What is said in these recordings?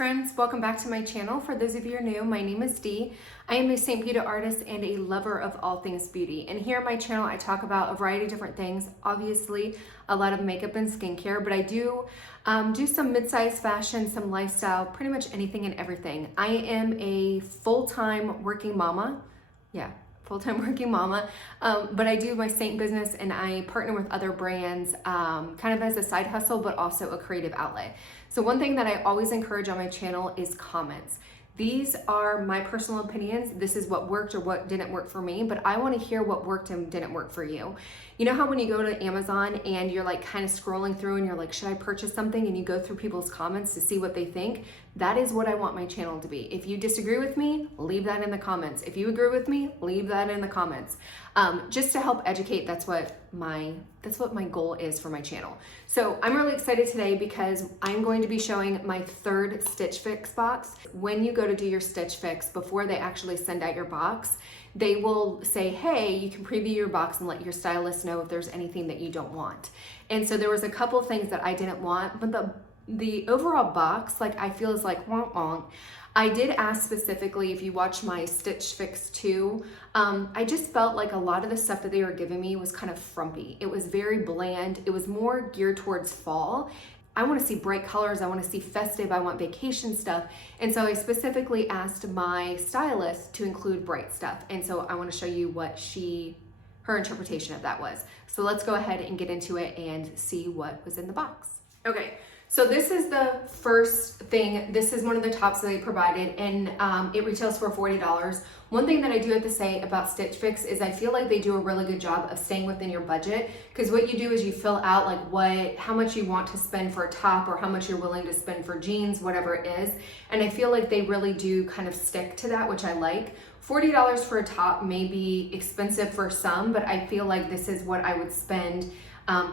friends, welcome back to my channel. For those of you who are new, my name is Dee. I am a Seint beauty artist and a lover of all things beauty. And here on my channel, I talk about a variety of different things. Obviously, a lot of makeup and skincare, but I do some mid-size fashion, some lifestyle, pretty much anything and everything. I am a full-time working mama. Yeah, full-time working mama, but I do my Seint business and I partner with other brands kind of as a side hustle, but also a creative outlet. So one thing that I always encourage on my channel is comments. These are my personal opinions. This is what worked or what didn't work for me, but I want to hear what worked and didn't work for you. You know how when you go to Amazon and you're like kind of scrolling through and you're like, should I purchase something? And you go through people's comments to see what they think. That is what I want my channel to be. If you disagree with me, leave that in the comments. If you agree with me, leave that in the comments. Just to help educate, that's what my goal is for my channel. So I'm really excited today because I'm going to be showing my third Stitch Fix box. When you go to do your Stitch Fix, before they actually send out your box, they will say, hey, you can preview your box and let your stylist know if there's anything that you don't want. And so there was a couple things that I didn't want, but the overall box, like I feel is like wonk wonk. I did ask specifically if you watch my Stitch Fix 2, I just felt like a lot of the stuff that they were giving me was kind of frumpy. It was very bland. It was more geared towards fall. I want to see bright colors. I want to see festive. I want vacation stuff. And so I specifically asked my stylist to include bright stuff. And so I want to show you what her interpretation of that was. So let's go ahead and get into it and see what was in the box. Okay. So this is the first thing. This is one of the tops that they provided and it retails for $40. One thing that I do have to say about Stitch Fix is I feel like they do a really good job of staying within your budget, because what you do is you fill out like how much you want to spend for a top or how much you're willing to spend for jeans, whatever it is. And I feel like they really do kind of stick to that, which I like. $40 for a top may be expensive for some, but I feel like this is what I would spend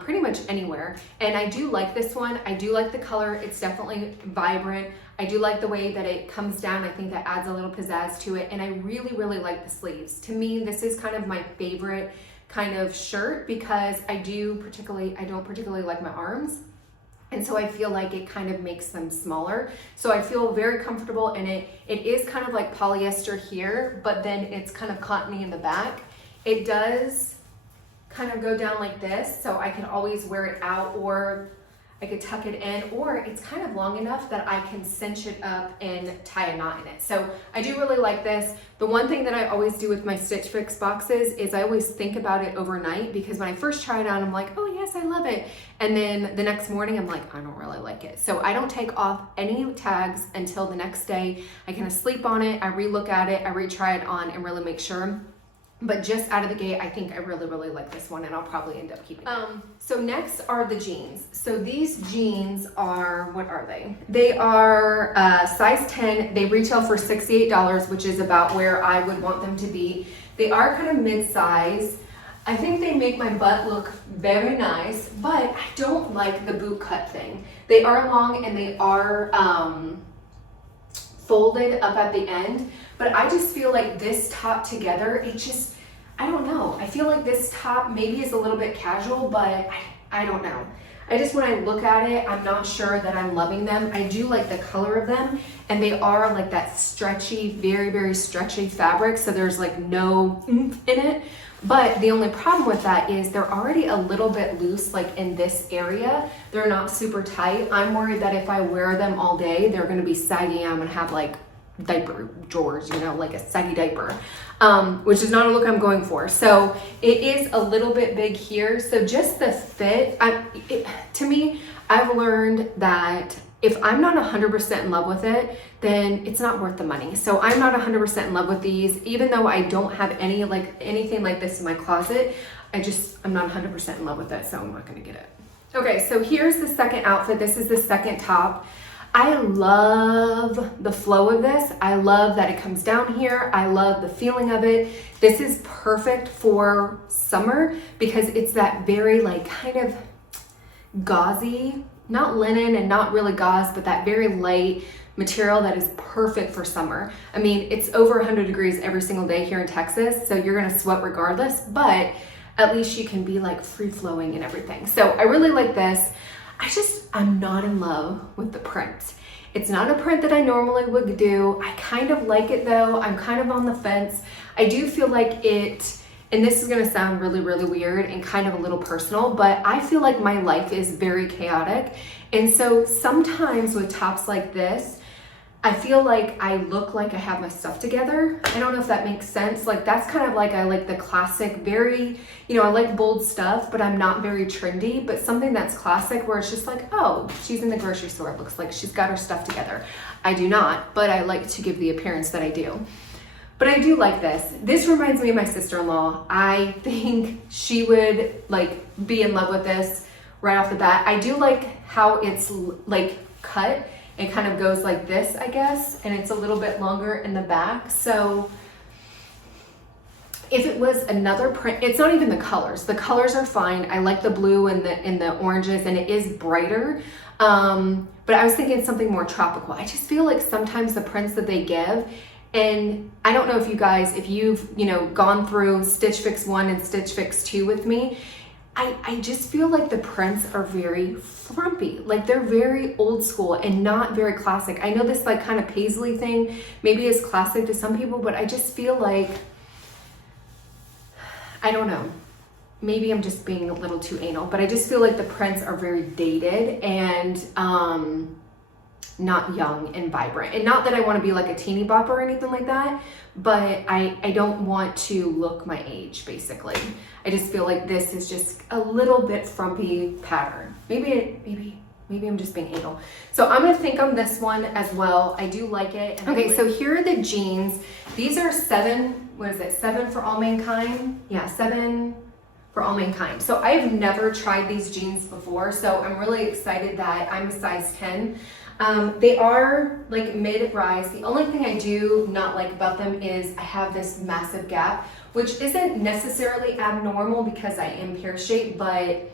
pretty much anywhere. And I do like this one. I do like the color. It's definitely vibrant. I do like the way that it comes down. I think that adds a little pizzazz to it. And I really, really like the sleeves. To me, this is kind of my favorite kind of shirt because I don't particularly like my arms. And so I feel like it kind of makes them smaller. So I feel very comfortable in it. It is kind of like polyester here, but then it's kind of cottony in the back. It does kind of go down like this, so I can always wear it out, or I could tuck it in, or it's kind of long enough that I can cinch it up and tie a knot in it. So I do really like this. The one thing that I always do with my Stitch Fix boxes is I always think about it overnight, because when I first try it on, I'm like, oh yes, I love it. And then the next morning, I'm like, I don't really like it. So I don't take off any tags until the next day. I kind of sleep on it, I re-look at it, I retry it on and really make sure. But just out of the gate, I think I really, really like this one, and I'll probably end up keeping it. So next are the jeans. So these jeans are, what are they? They are size 10. They retail for $68, which is about where I would want them to be. They are kind of mid-size. I think they make my butt look very nice, but I don't like the boot cut thing. They are long and they are folded up at the end, but I just feel like this top together, I don't know. I feel like this top maybe is a little bit casual, but I don't know. I just, when I look at it, I'm not sure that I'm loving them. I do like the color of them, and they are like that stretchy, very, very stretchy fabric, so there's like no oomph in it. But the only problem with that is they're already a little bit loose, like in this area. They're not super tight. I'm worried that if I wear them all day, they're gonna be saggy and I'm gonna have like diaper drawers, you know, like a saggy diaper, which is not a look I'm going for. So it is a little bit big here. So just the fit, to me, I've learned that if I'm not 100% in love with it, then it's not worth the money. So I'm not 100% in love with these, even though I don't have anything like this in my closet. I'm not 100% in love with it, so I'm not gonna get it. Okay, so here's the second outfit. This is the second top. I love the flow of this. I love that it comes down here. I love the feeling of it. This is perfect for summer because it's that very like kind of gauzy, not linen and not really gauze, but that very light material that is perfect for summer. I mean, it's over 100 degrees every single day here in Texas, so you're gonna sweat regardless, but at least you can be like free flowing and everything. So I really like this. I'm not in love with the print. It's not a print that I normally would do. I kind of like it though. I'm kind of on the fence. I do feel like it, and this is gonna sound really, really weird and kind of a little personal, but I feel like my life is very chaotic. And so sometimes with tops like this, I feel like I look like I have my stuff together. I don't know if that makes sense. Like that's kind of like, I like the classic, very, you know, I like bold stuff, but I'm not very trendy, but something that's classic where it's just like, oh, she's in the grocery store. It looks like she's got her stuff together. I do not, but I like to give the appearance that I do. But I do like this. This reminds me of my sister-in-law. I think she would like be in love with this right off the bat. I do like how it's like cut. It kind of goes like this, I guess, and it's a little bit longer in the back. So if it was another print, it's not even the colors. The colors are fine. I like the blue and the oranges, and it is brighter. But I was thinking something more tropical. I just feel like sometimes the prints that they give, and I don't know if you guys, if you've, you know, gone through Stitch Fix 1 and Stitch Fix 2 with me, I just feel like the prints are very frumpy. Like they're very old school and not very classic. I know this like kind of paisley thing maybe is classic to some people, but I just feel like, I don't know, maybe I'm just being a little too anal, but I just feel like the prints are very dated and not young and vibrant. And not that I want to be like a teeny bopper or anything like that, but I don't want to look my age, basically. I just feel like this is just a little bit frumpy pattern. Maybe I'm just being anal. So I'm gonna think on this one as well. I do like it. And okay, so here are the jeans. These are 7, what is it? 7 for all mankind? Yeah, 7 for all mankind. So I've never tried these jeans before, so I'm really excited that I'm a size 10. They are like mid-rise. The only thing I do not like about them is I have this massive gap, which isn't necessarily abnormal because I am pear-shaped, but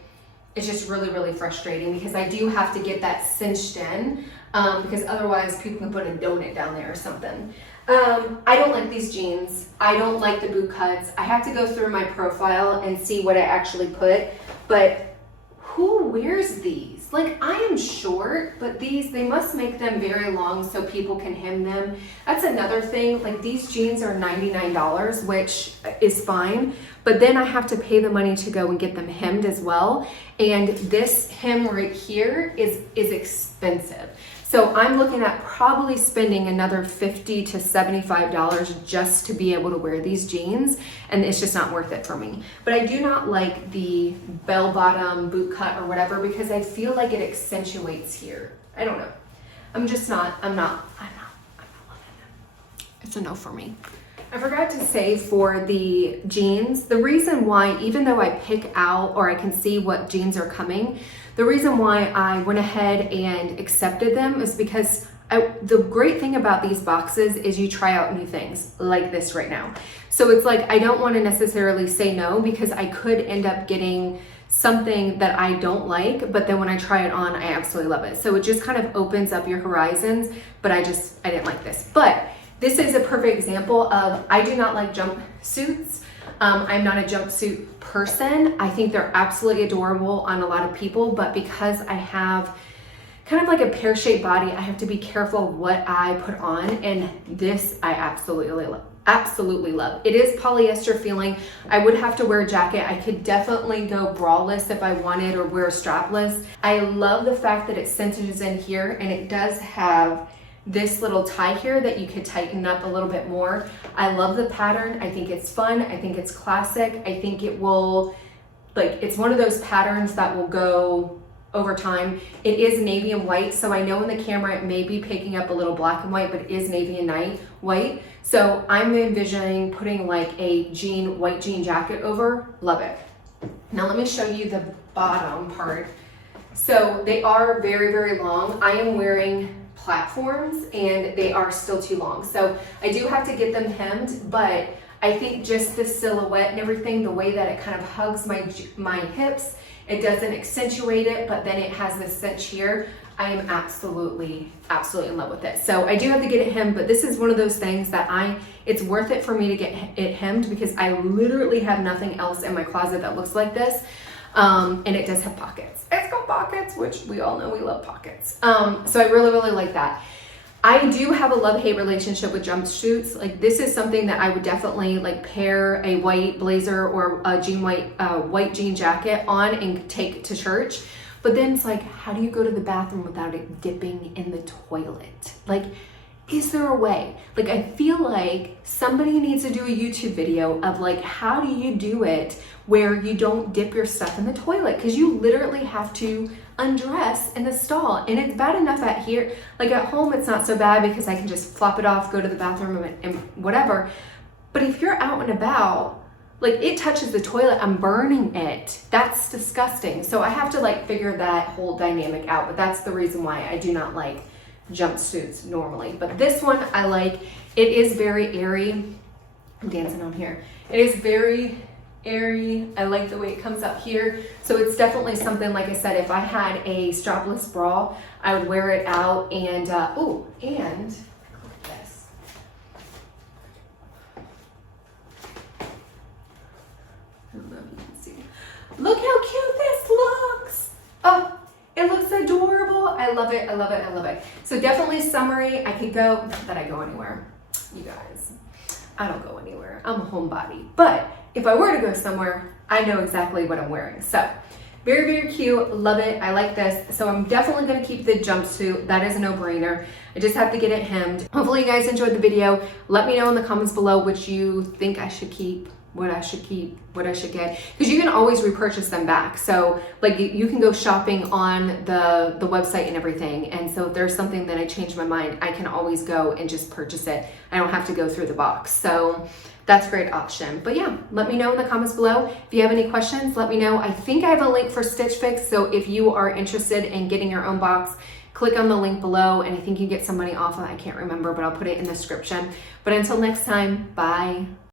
it's just really, really frustrating because I do have to get that cinched in because otherwise people can put a donut down there or something. I don't like these jeans. I don't like the boot cuts. I have to go through my profile and see what I actually put, but who wears these? Like, I am short, but these, they must make them very long so people can hem them. That's another thing. Like, these jeans are $99, which is fine, but then I have to pay the money to go and get them hemmed as well. And this hem right here is expensive. So I'm looking at probably spending another $50 to $75 just to be able to wear these jeans, and it's just not worth it for me. But I do not like the bell bottom boot cut or whatever because I feel like it accentuates here. I don't know. I'm not loving it. It's a no for me. I forgot to say for the jeans, the reason why, even though I pick out or I can see what jeans are coming, the reason why I went ahead and accepted them is because the great thing about these boxes is you try out new things like this right now. So it's like, I don't want to necessarily say no because I could end up getting something that I don't like, but then when I try it on, I absolutely love it. So it just kind of opens up your horizons, but I didn't like this. But this is a perfect example of, I do not like jumpsuits. I'm not a jumpsuit person. I think they're absolutely adorable on a lot of people, but because I have kind of like a pear-shaped body, I have to be careful what I put on, and this I absolutely love. It is polyester feeling. I would have to wear a jacket. I could definitely go braless if I wanted or wear a strapless. I love the fact that it cinches in here, and it does have this little tie here that you could tighten up a little bit more. I love the pattern. I think it's fun. I think it's classic. I think it will, like, it's one of those patterns that will go over time. It is navy and white, so I know in the camera it may be picking up a little black and white, but it is navy and white. So I'm envisioning putting like a white jean jacket over. Love it. Now let me show you the bottom part. So they are very, very long. I am wearing platforms and they are still too long. So I do have to get them hemmed, but I think just the silhouette and everything, the way that it kind of hugs my hips, it doesn't accentuate it, but then it has this cinch here. I am absolutely in love with it. So I do have to get it hemmed, but this is one of those things that it's worth it for me to get it hemmed because I literally have nothing else in my closet that looks like this. And it does have pockets. It's got pockets, which we all know we love pockets. So I really, really like that. I do have a love-hate relationship with jumpsuits. Like, this is something that I would definitely like pair a white blazer or a white jean jacket on and take to church. But then it's like, how do you go to the bathroom without it dipping in the toilet? Like, is there a way? Like, I feel like somebody needs to do a YouTube video of like, how do you do it where you don't dip your stuff in the toilet? Because you literally have to undress in the stall, and it's bad enough at here. Like at home, it's not so bad because I can just flop it off, go to the bathroom and whatever. But if you're out and about, like, it touches the toilet, I'm burning it. That's disgusting. So I have to like figure that whole dynamic out. But that's the reason why I do not like jumpsuits normally. But this one I like. It is very airy. I'm dancing on here. It is very airy. I like the way it comes up here. So it's definitely something, like I said, if I had a strapless bra, I would wear it out. And oh, and look at this. I don't know if you can see. Look how cute this looks. Oh, it looks adorable. I love it. I love it. I love it. So definitely summery. I could go, not that I go anywhere, you guys. I don't go anywhere. I'm a homebody. But if I were to go somewhere, I know exactly what I'm wearing. So very, very cute. Love it. I like this. So I'm definitely going to keep the jumpsuit. That is a no-brainer. I just have to get it hemmed. Hopefully you guys enjoyed the video. Let me know in the comments below what you think I should keep, what I should keep, what I should get, because you can always repurchase them back. So like you can go shopping on the website and everything. And so if there's something that I change my mind, I can always go and just purchase it. I don't have to go through the box. So that's a great option. But yeah, let me know in the comments below. If you have any questions, let me know. I think I have a link for Stitch Fix. So if you are interested in getting your own box, click on the link below, and I think you get some money off of it. I can't remember, but I'll put it in the description. But until next time, bye.